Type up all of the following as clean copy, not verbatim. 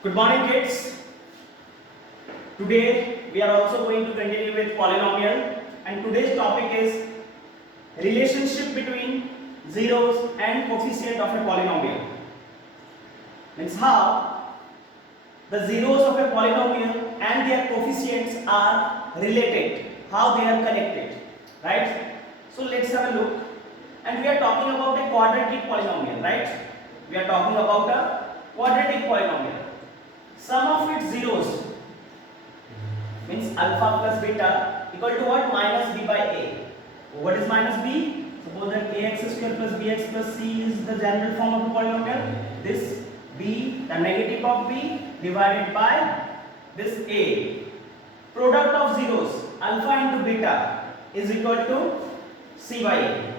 Good morning, kids. Today we are also going to continue with polynomial, and today's topic is relationship between zeros and coefficient of a polynomial. Means how the zeros of a polynomial and their coefficients are related, how they are connected, right? So let's have a look. And we are talking about a quadratic polynomial, right? We are talking about a quadratic polynomial. Sum of its zeros means alpha plus beta equal to what? Minus b by a. What is minus b? Suppose that ax square plus bx plus c is the general form of the polynomial. This b, the negative of b divided by this a. Product of zeros alpha into beta is equal to c by a.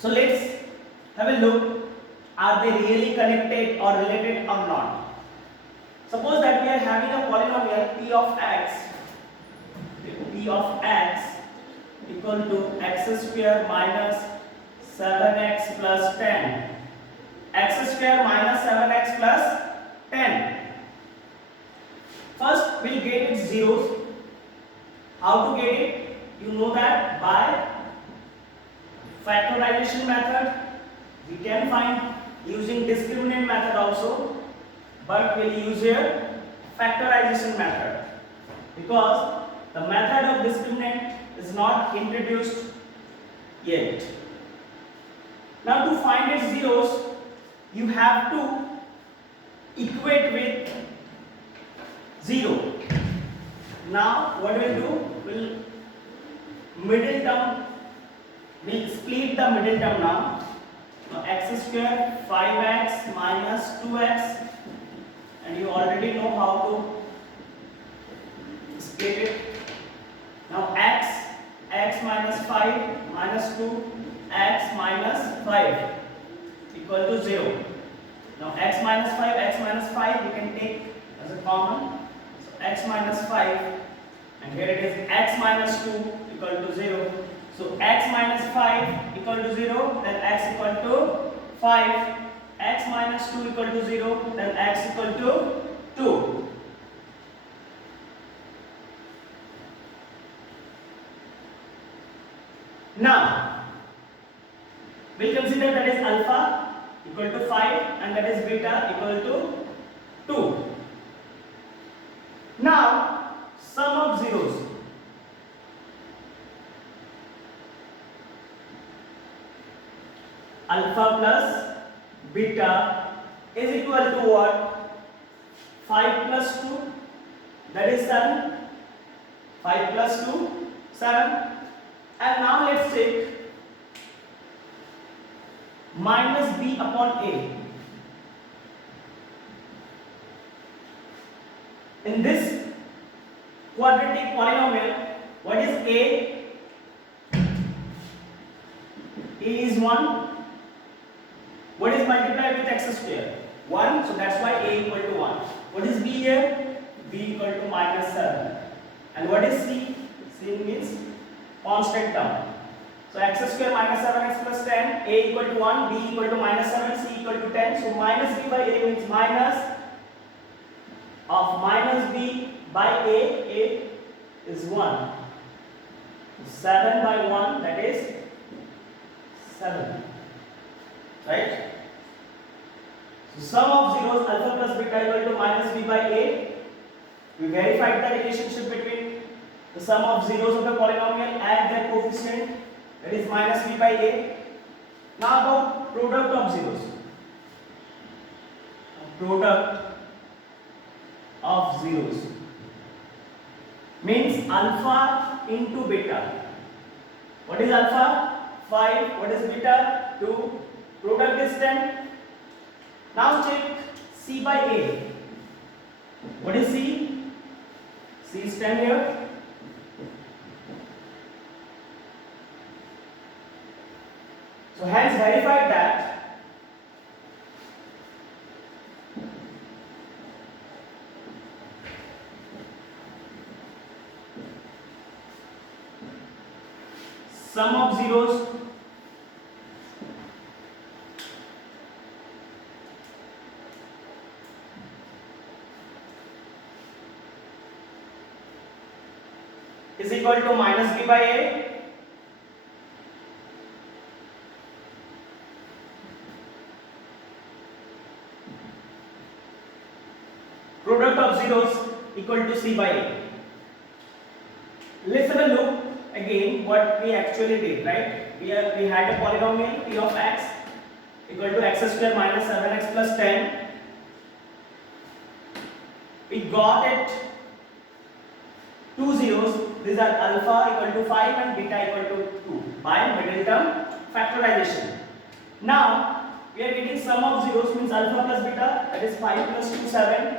So let's have a look. Are they really connected or related or not? Suppose that we are having a polynomial p of x equal to x square minus 7x plus 10. X square minus 7x plus 10. First we'll get its zeros. How to get it? You know that by factorization method. We can find using discriminant method also, but we'll use here factorization method because the method of discriminant is not introduced yet. Now to find its zeros, you have to equate with 0. Now what we'll do, we'll split the middle term now. Now x square 5x minus 2x, and you already know how to split it. Now x minus 5 minus 2 x minus 5 equal to 0. Now x minus 5 we can take as a common. So x minus 5, and here it is x minus 2 equal to 0. So x minus 5 equal to 0, then x equal to 5. X minus 2 equal to 0, then x equal to 2. Now we'll consider that is alpha equal to 5 and that is beta equal to 2. Now sum of zeros. Alpha plus beta is equal to what? 5 plus 2, that is 7. 5 plus 2, 7. And now let's take minus b upon a. In this quadratic polynomial, what is a? A is 1. What is multiplied with x square? 1. So that's why a equal to 1. What is b here? B equal to minus 7. And what is c? C means constant term. So x square minus 7x plus 10, a equal to 1, b equal to minus 7, c equal to 10. So minus b by a means minus of minus b by a is 1. 7 by 1, that is 7. Right? So sum of zeros alpha plus beta equal to minus b by a. We verified the relationship between the sum of zeros of the polynomial and their coefficient, that is minus b by a. Now about product of zeros. Product of zeros means alpha into beta. What is alpha? 5. What is beta? 2. Product is 10. Now check c by a. What is c? C is 10 here. So hence verified that sum of zeros is equal to minus b by a. Product of zeros equal to c by a. Let's have a look again what we actually did, right? We had a polynomial p of x equal to x square minus 7x plus 10. We got it two zeros. These are alpha equal to 5 and beta equal to 2 by middle term factorization. Now we are getting sum of zeros, means alpha plus beta, that is 5 plus 2 7,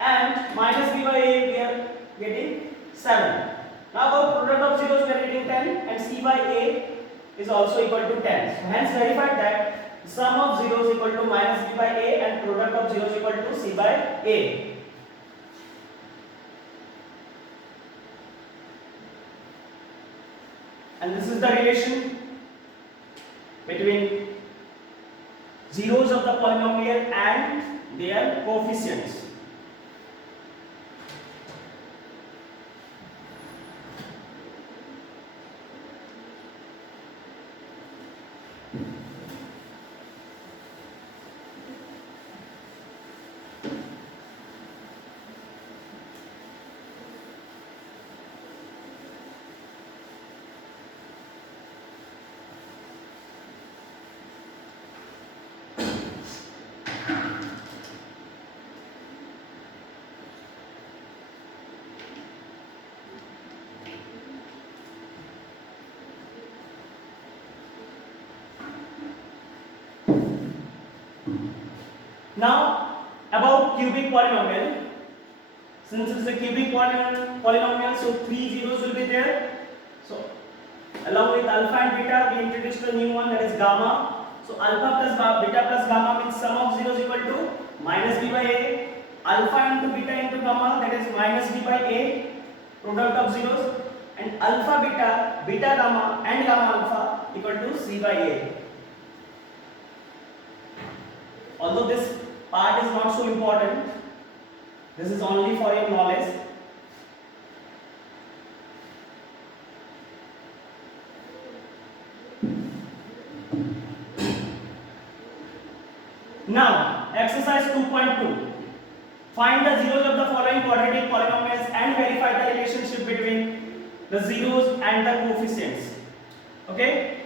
and minus b by a we are getting 7. Now our product of zeros we are getting 10 and c by a is also equal to 10. So hence verified that sum of zeros equal to minus b by a and product of zeros equal to c by a. And this is the relation between zeros of the polynomial and their coefficients. Now about cubic polynomial. Since it is a cubic polynomial, so 3 zeros will be there. So along with alpha and beta, we introduced a new one, that is gamma. So alpha plus beta plus gamma means sum of zeros equal to minus b by a. Alpha into beta into gamma, that is minus b by a, product of zeros, and alpha beta, beta gamma and gamma alpha equal to c by a. Although this part is not so important, this is only for your knowledge. Now, exercise 2.2. Find the zeros of the following quadratic polynomials and verify the relationship between the zeros and the coefficients. Okay?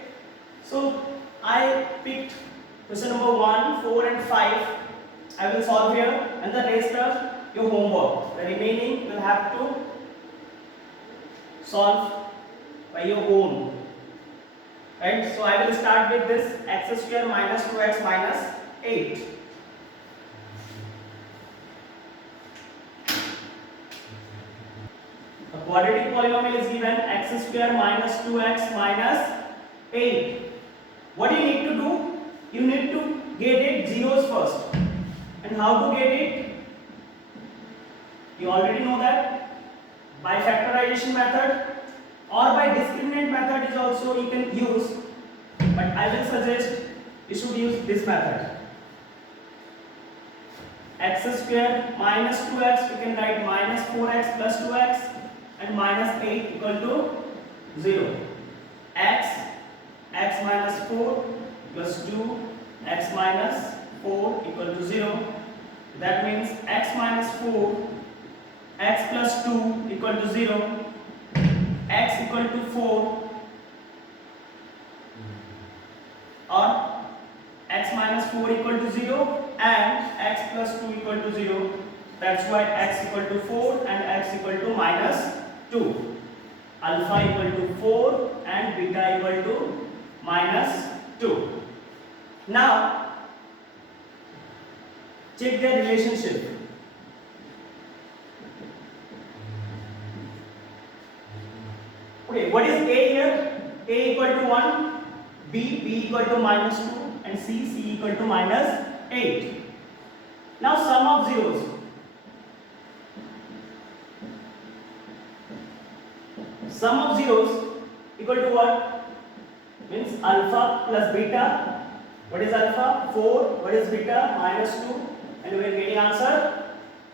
So, I picked question number 1, 4 and 5. I will solve here, and the rest are your homework. The remaining will have to solve by your own. Right? So I will start with this x square minus 2x minus 8. A quadratic polynomial is given x square minus 2x minus 8. What you need to do? You need to get it zeros first. And how to get it? You already know that by factorization method or by discriminant method is also you can use, but I will suggest you should use this method. X square minus 2x, we can write minus 4x plus 2x and minus 8 equal to 0. X minus 4 plus 2 x minus 4 equal to 0. That means x minus 4 x plus 2 equal to 0, x equal to 4, or x minus 4 equal to 0 and x plus 2 equal to 0. That's why x equal to 4 and x equal to minus 2. Alpha equal to 4 and beta equal to minus 2. Now check their relationship. Okay, what is A here? A equal to 1, B equal to minus 2 and C equal to minus 8. Now sum of zeros. Sum of zeros equal to what? means alpha plus beta. What is alpha? 4. What is beta? -2. And we are getting answer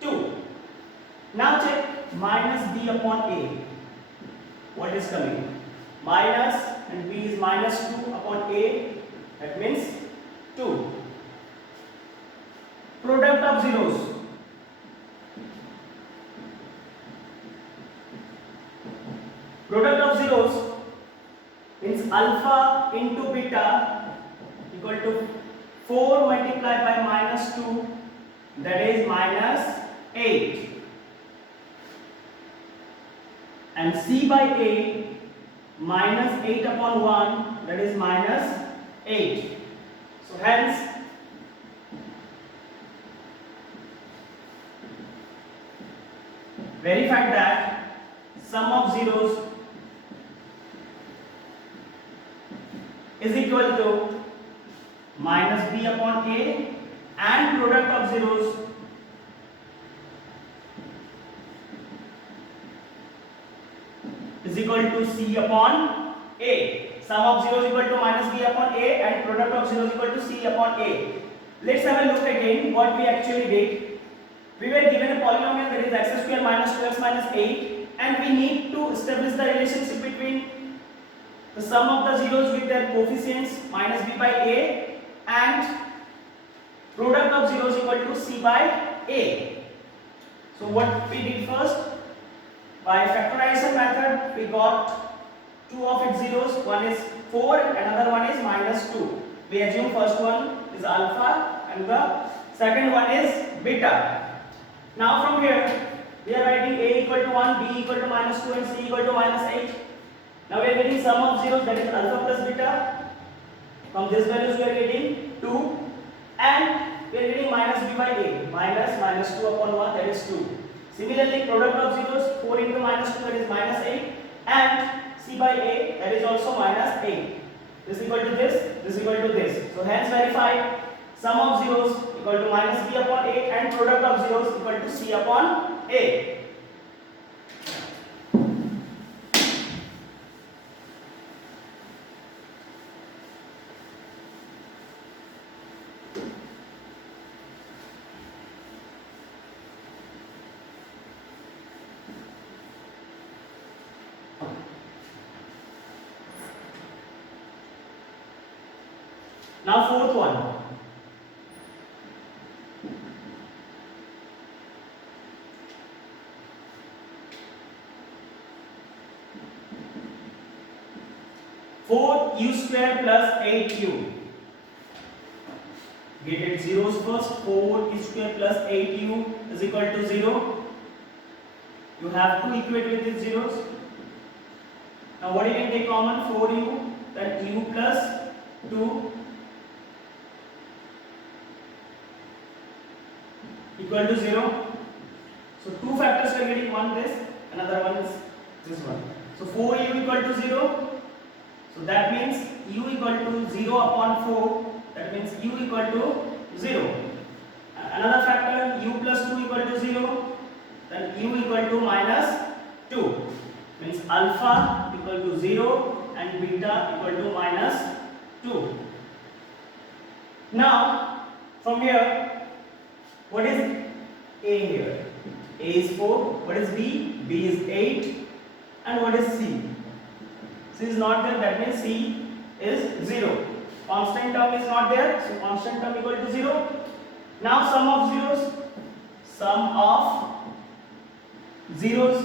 2. Now check minus b upon a. What is coming? Minus, and b is -2 upon a. That means 2. Product of zeros. Product of zeros means alpha into beta equal to 4 multiplied by -2, that is -8. And c by a -8 upon 1, that is -8. So hence verify that sum of zeros is equal to minus b upon a, and product of zeros is equal to c upon a. Sum of zeros equal to minus b upon a, and product of zeros equal to c upon a. Let's have a look again what we actually did. We were given a polynomial that is x square minus 2x minus 8, and we need to establish the relationship between the sum of the zeros with their coefficients minus b by a and product of zeros equal to c by a. So what we did first, by factorization method we got two of its zeros. One is 4 and another one is -2. We assume first one is alpha and the second one is beta. Now from here we are writing a equal to 1, b equal to -2 and c equal to -8. Now we are getting sum of zeros, that is alpha plus beta. From this values we are getting 2, and we are getting minus b by a, -2 upon 1, that is 2. Similarly, product of zeros, 4 into -2, that is -8, and c by a, that is also -8. This equal to this equal to this. So hence verify sum of zeros equal to minus b upon a, and product of zeros equal to c upon a. Now fourth one. U square plus 8u. Get its zeros first. 4u square plus 8u is equal to 0. You have to equate with these zeros. Now what you can take common? 4u, then u plus 2 equal to 0. So two factors we are getting, one this, another one is this one. So 4u equal to 0. So that means u equal to 0 upon 4. That means u equal to 0. Another factor, u plus 2 equal to 0. Then u equal to -2. Means alpha equal to 0 and beta equal to -2. Now from here, what is a here? A is 4. What is b? B is 8. And what is c? C is not there, that means c is 0. Constant term is not there, so constant term equal to 0. Now sum of zeros. Sum of zeros,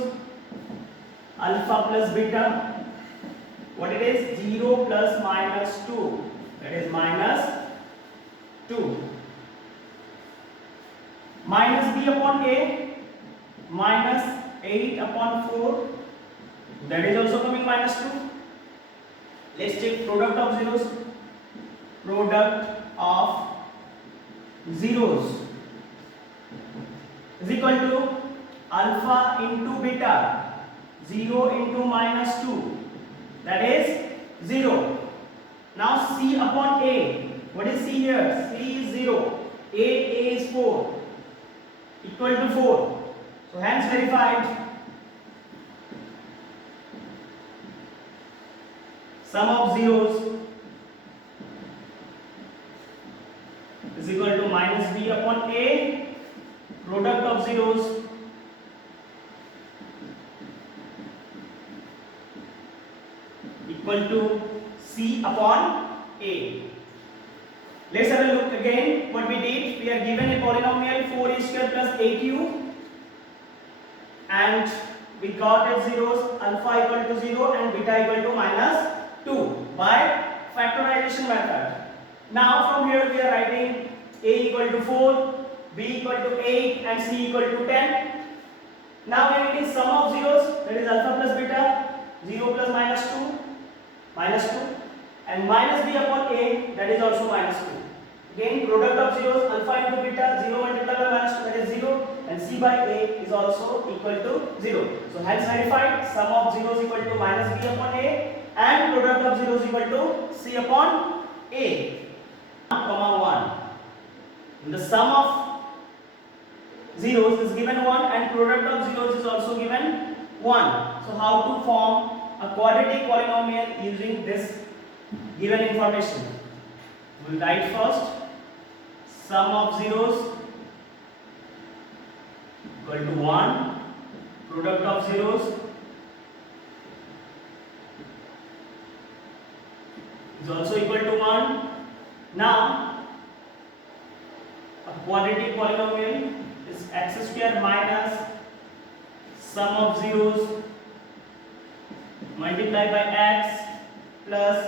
alpha plus beta. What it is? 0 plus -2. That is -2. Minus b upon a, -8 upon 4. That is also coming -2. Let's take product of zeros. Product of zeros is equal to alpha into beta. 0 into -2. That is 0. Now c upon a. What is c here? C is 0. A is 4. Equal to 4. So hence verified sum of zeros is equal to minus b upon a, product of zeros equal to c upon a. Let's have a look again what we did. We are given a polynomial 4a square plus 8u, and we got at zeros alpha equal to 0 and beta equal to minus 2 by factorization method. Now from here we are writing a equal to 4, b equal to 8 and c equal to 10. Now we are getting sum of zeros, that is alpha plus beta, 0 plus minus 2 and minus b upon a, that is also minus 2. Again product of zeros alpha into beta, 0 multiplied by minus 2, that is 0, and c by a is also equal to 0. So hence verified, sum of zeros equal to minus b upon a and product of zeros equal to c upon a. 1, the sum of zeros is given 1 and product of zeros is also given 1. So how to form a quadratic polynomial using this given information? We will write first sum of zeros equal to 1, product of zeros is also equal to 1. Now a quadratic polynomial is x square minus sum of zeros multiplied by x plus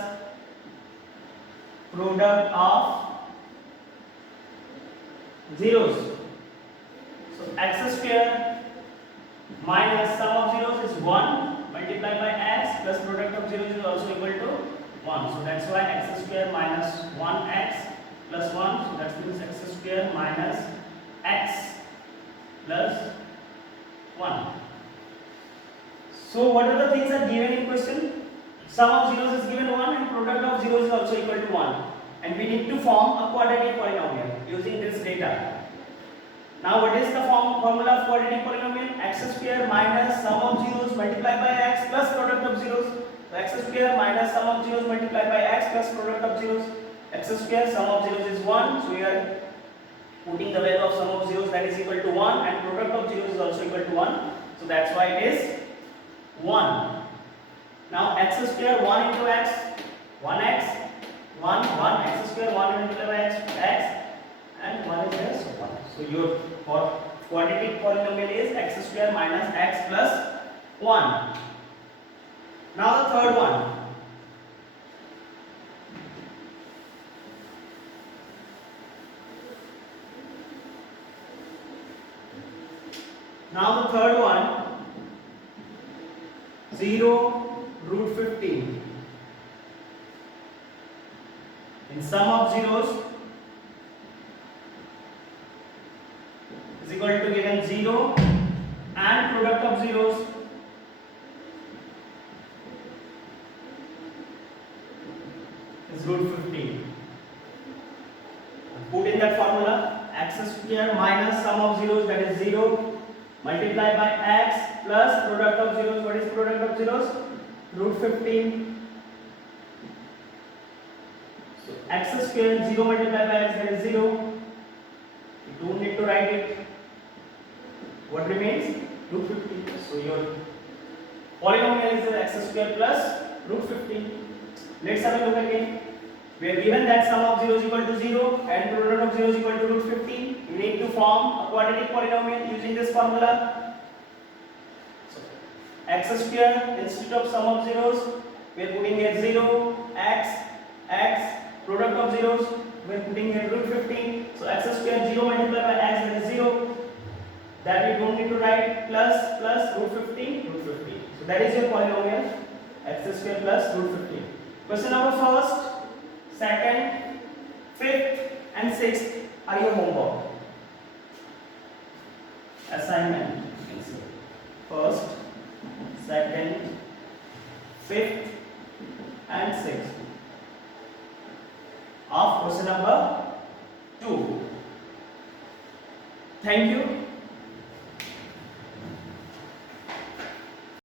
product of zeros. So x square minus sum of zeros is 1 multiplied by x plus product of zeros is also equal to 1. So that's why x square minus 1x plus 1. So that means x square minus x plus 1. So what are the things that are given in question? Sum of zeros is given 1 and product of zeros is also equal to 1. And we need to form a quadratic polynomial using this data. Now what is the formula of quadratic polynomial? X square minus sum of zeros multiplied by x plus product of zeros. So x square minus sum of zeros multiplied by x plus product of zeros. X square sum of zeros is 1. So we are putting the value of sum of zeros, that is equal to 1, and product of zeros is also equal to 1. So that's why it is 1. Now x square 1 into x, 1x, 1, x square 1 multiplied by x, and 1 is there, so 1. So your quadratic polynomial is x square minus x plus 1. Now the third one. Now the third one, 0 root 15. In sum of zeros is equal to given 0 and product of zeros is root 15. Put in that formula, x square minus sum of zeros, that is 0, multiplied by x plus product of zeros. What is product of zeros? Root 15. So x square 0 multiplied by x, that is 0. You don't need to write it. What remains? Root 15. So your polynomial is x square plus root 15. Let's have a look again. We are given that sum of zeros equal to 0 and product of zeros equal to root 15. We need to form a quadratic polynomial using this formula. So x square instead of sum of zeros, we are putting here 0, x, product of zeros, we are putting here root 15. So x square 0 multiplied by x, that is 0. That we don't need to write, plus root 15. So that is your polynomial, x square plus root 15. Question number first, second, fifth and sixth are your homework. Assignment, you can see. First, second, fifth and sixth of question number 2. Thank you.